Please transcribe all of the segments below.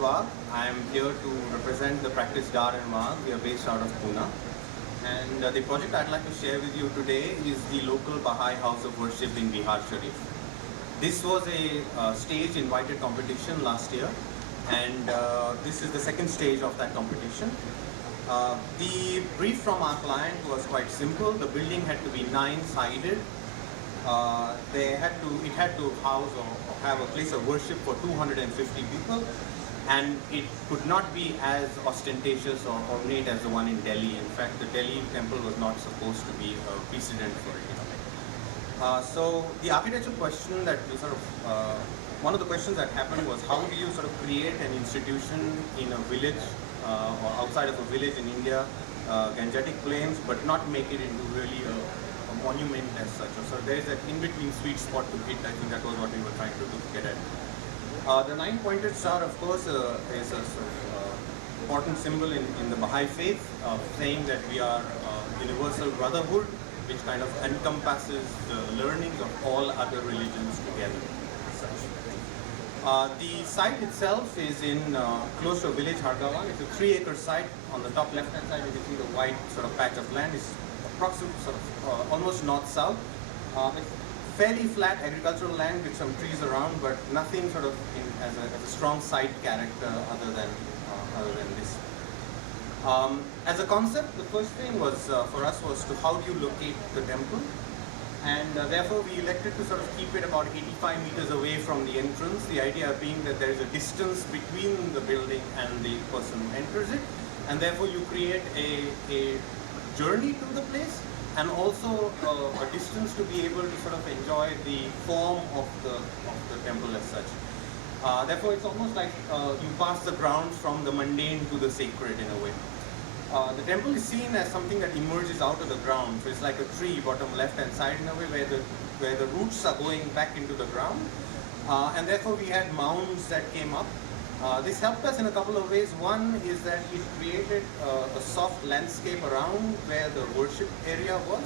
Wagh. I am here to represent the practice Dar in Wagh. We are based out of Pune. And the project I'd like to share with you today is the local Baha'i House of Worship in Bihar Sharif. This was a stage invited competition last year, and this is the second stage of that competition. The brief from our client was quite simple. The building had to be 9-sided. It had to house or have a place of worship for 250 people, and it could not be as ostentatious or ornate as the one in Delhi. In fact, the Delhi temple was not supposed to be a precedent for it. So the architectural question that we one of the questions that happened was, how do you sort of create an institution in a village or outside of a village in India, Gangetic Plains, but not make it into really a monument as such. So there is an in-between sweet spot to hit. I think that was what we were trying to get at. The 9-pointed star, of course, is a sort of important symbol in the Baha'i faith, saying that we are universal brotherhood, which kind of encompasses the learnings of all other religions together. The site itself is in close to a village, Hargawan. It's a 3-acre site. On the top left-hand side, you can see the white sort of patch of land. It's approximately sort of almost north-south. It's fairly flat agricultural land with some trees around, but nothing sort of as a strong site character other than this. As a concept, the first thing was for us was to how do you locate the temple, and therefore we elected to sort of keep it about 85 meters away from the entrance. The idea being that there is a distance between the building and the person who enters it, and therefore you create a journey to the place, and also a distance to be able to sort of enjoy the form of the temple as such. Therefore, it's almost like you pass the grounds from the mundane to the sacred in a way. The temple is seen as something that emerges out of the ground, so it's like a tree, bottom left-hand side in a way, where the roots are going back into the ground, and therefore we had mounds that came up. This helped us in a couple of ways. One is that it created a soft landscape around where the worship area was,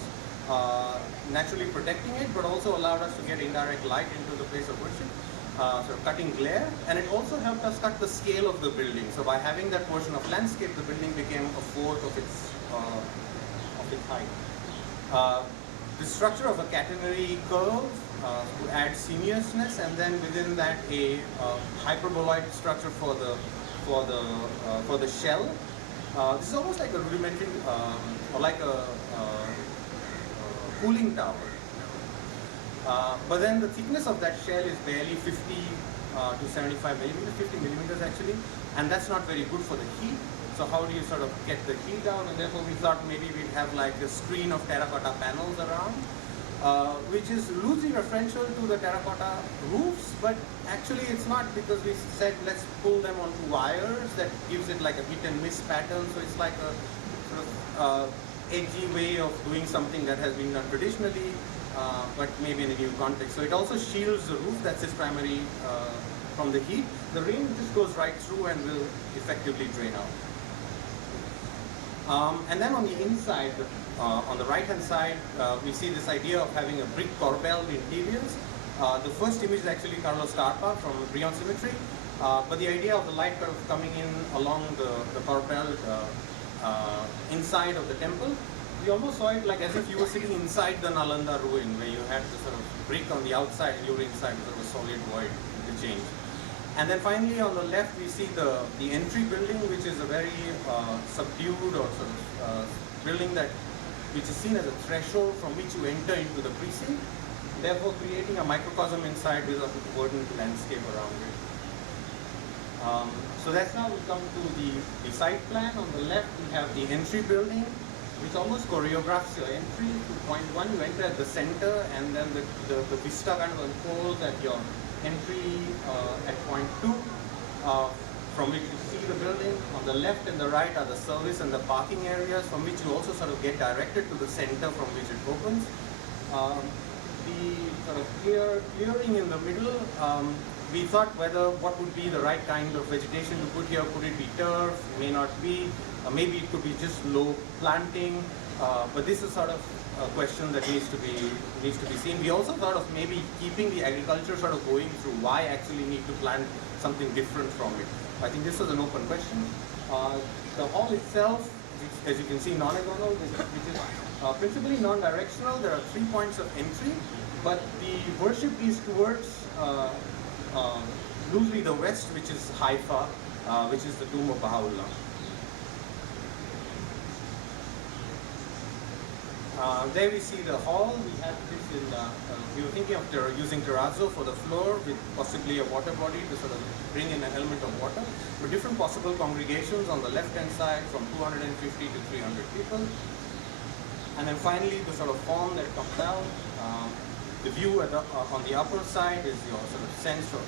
naturally protecting it, but also allowed us to get indirect light into the place of worship, sort of cutting glare, and it also helped us cut the scale of the building. So by having that portion of landscape, the building became a fourth of its height. The structure of a catenary curve to add sinuousness, and then within that a hyperboloid structure for the shell. This is almost like a rudimentary or like a cooling tower. But then the thickness of that shell is barely 50 to 75 millimeters, 50 millimeters actually, and that's not very good for the heat. So how do you sort of get the heat down? And therefore we thought maybe we'd have like a screen of terracotta panels around, which is loosely referential to the terracotta roofs, but actually it's not, because we said let's pull them onto wires. That gives it like a hit and miss pattern, so it's like a sort of edgy way of doing something that has been done traditionally, but maybe in a new context. So it also shields the roof, that's its primary, from the heat. The rain just goes right through and will effectively drain out. And then on the inside, on the right-hand side, we see this idea of having a brick corbelled interiors. The first image is actually Carlos Tarpa from Brion Symmetry, but the idea of the light kind of coming in along the corbelled inside of the temple, we almost saw it like as if you were sitting inside the Nalanda ruin, where you had the sort of brick on the outside and you were inside sort of a solid void with the change. And then finally on the left we see the entry building, which is a very subdued or sort of building which is seen as a threshold from which you enter into the precinct, therefore creating a microcosm inside with a verdant landscape around it. So that's now we come to the site plan. On the left we have the entry building, which almost choreographs your entry to point 1. You enter at the center, and then the vista kind of unfolds at your entry at point 2, from which you see the building. On the left and the right are the service and the parking areas, from which you also sort of get directed to the center from which it opens. The sort of clearing in the middle, we thought what would be the right kind of vegetation to put here. Could it be turf? May not be. Maybe it could be just low planting. But this is sort of a question that needs to be seen. We also thought of maybe keeping the agriculture sort of going through. Why actually need to plant something different from it? I think this was an open question. The hall itself, as you can see, non-agonal, which is principally non-directional. There are 3 points of entry, but the worship is towards loosely the west, which is Haifa, which is the tomb of Baha'u'llah. There we see the hall. We had this in, we were thinking of using terrazzo for the floor with possibly a water body to sort of bring in an element of water. But different possible congregations on the left-hand side from 250 to 300 people. And then finally the sort of form that comes down. The view on the upper side is your sort of sense of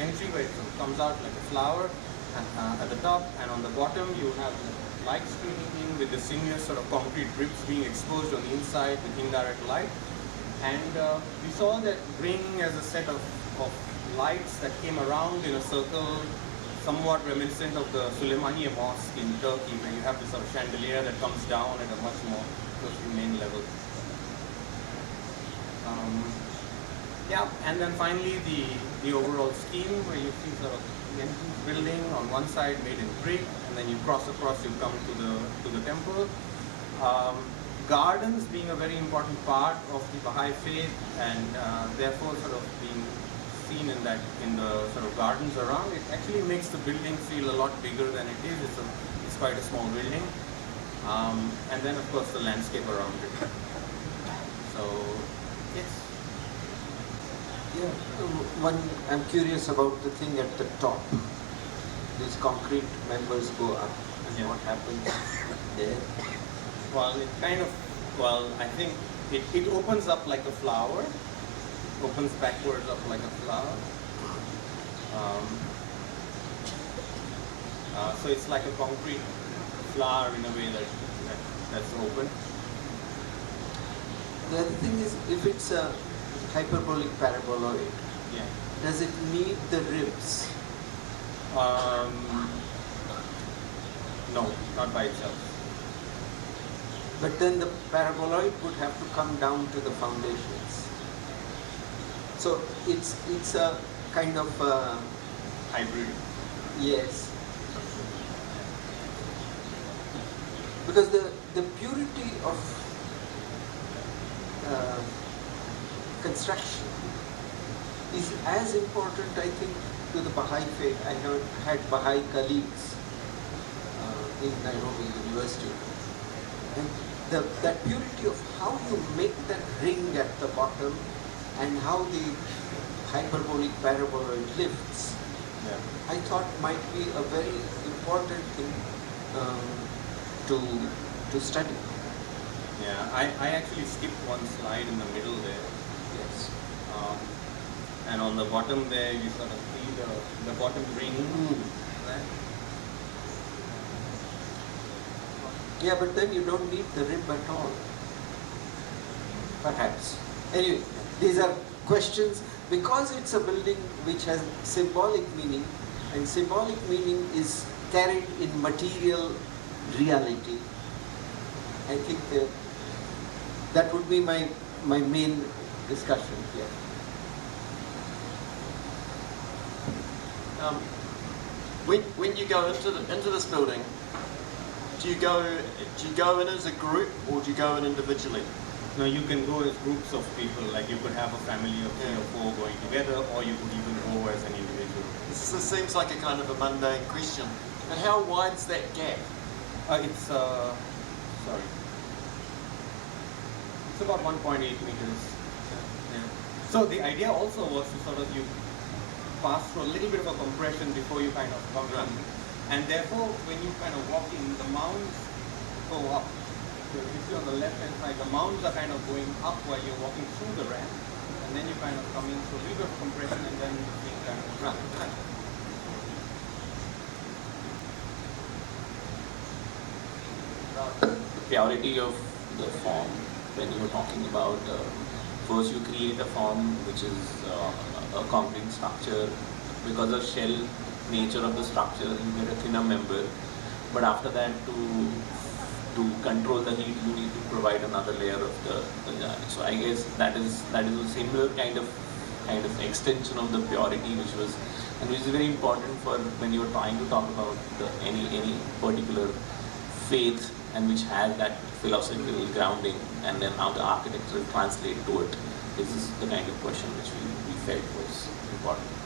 entry where it sort of comes out like a flower at the top, and on the bottom you have light streaming in with the sinuous sort of concrete bricks being exposed on the inside with indirect light. And we saw that ring as a set of lights that came around in a circle, somewhat reminiscent of the Suleymaniye Mosque in Turkey, where you have this sort of chandelier that comes down at a much more close to main level. Yeah, and then finally the overall scheme where you see sort of the entrance building on one side made in brick, and then you cross across, you come to the temple. Gardens being a very important part of the Baha'i faith, and therefore sort of being seen in the sort of gardens around, it actually makes the building feel a lot bigger than it is. It's quite a small building, and then of course the landscape around it. So yes. Yeah, I'm curious about the thing at the top. These concrete members go up, and what happens there? Well, it kind of, I think it opens up like a flower, opens backwards up like a flower. So it's like a concrete flower in a way that's open. The other thing is, if it's a hyperbolic paraboloid, yeah, does it need the ribs? No, not by itself. But then the paraboloid would have to come down to the foundations. So it's a kind of Hybrid. Yes. Because the purity of construction is as important, I think, to the Baha'i faith. I have had Baha'i colleagues in Nairobi University, and that purity of how you make that ring at the bottom and how the hyperbolic paraboloid lifts, Yeah. I thought might be a very important thing to study. Yeah, I actually skipped one slide in the middle there. Yes. And on the bottom there, you sort of see the bottom ring. Right? Yeah, but then you don't need the rib at all. Perhaps. Anyway, these are questions. Because it's a building which has symbolic meaning, and symbolic meaning is carried in material reality, I think that would be my main discussion here. When you go into this building, do you go in as a group or do you go in individually? No, you can go as groups of people. Like you could have a family of 3 or 4 going together, or you could even go as an individual. This seems like a kind of a mundane question. But how wide's that gap? It's about 1.8 meters. Yeah. So the idea also was to sort of you pass through a little bit of a compression before you kind of come in. And therefore, when you kind of walk in, the mounds go up. So if you see on the left-hand side, the mounds are kind of going up while you're walking through the ramp, and then you kind of come in through a little bit of compression, and then the thing kind of runs. Purity of the form, when you were talking about first you create a form which is a concrete structure. Because of shell nature of the structure, you get a thinner member, but after that to to control the heat, you need to provide another layer of the jali. So I guess that is a similar kind of extension of the purity, which is very important for when you're trying to talk about any particular faith, and which has that philosophical grounding, and then how the architecture translate to it. This is the kind of question which we felt was important.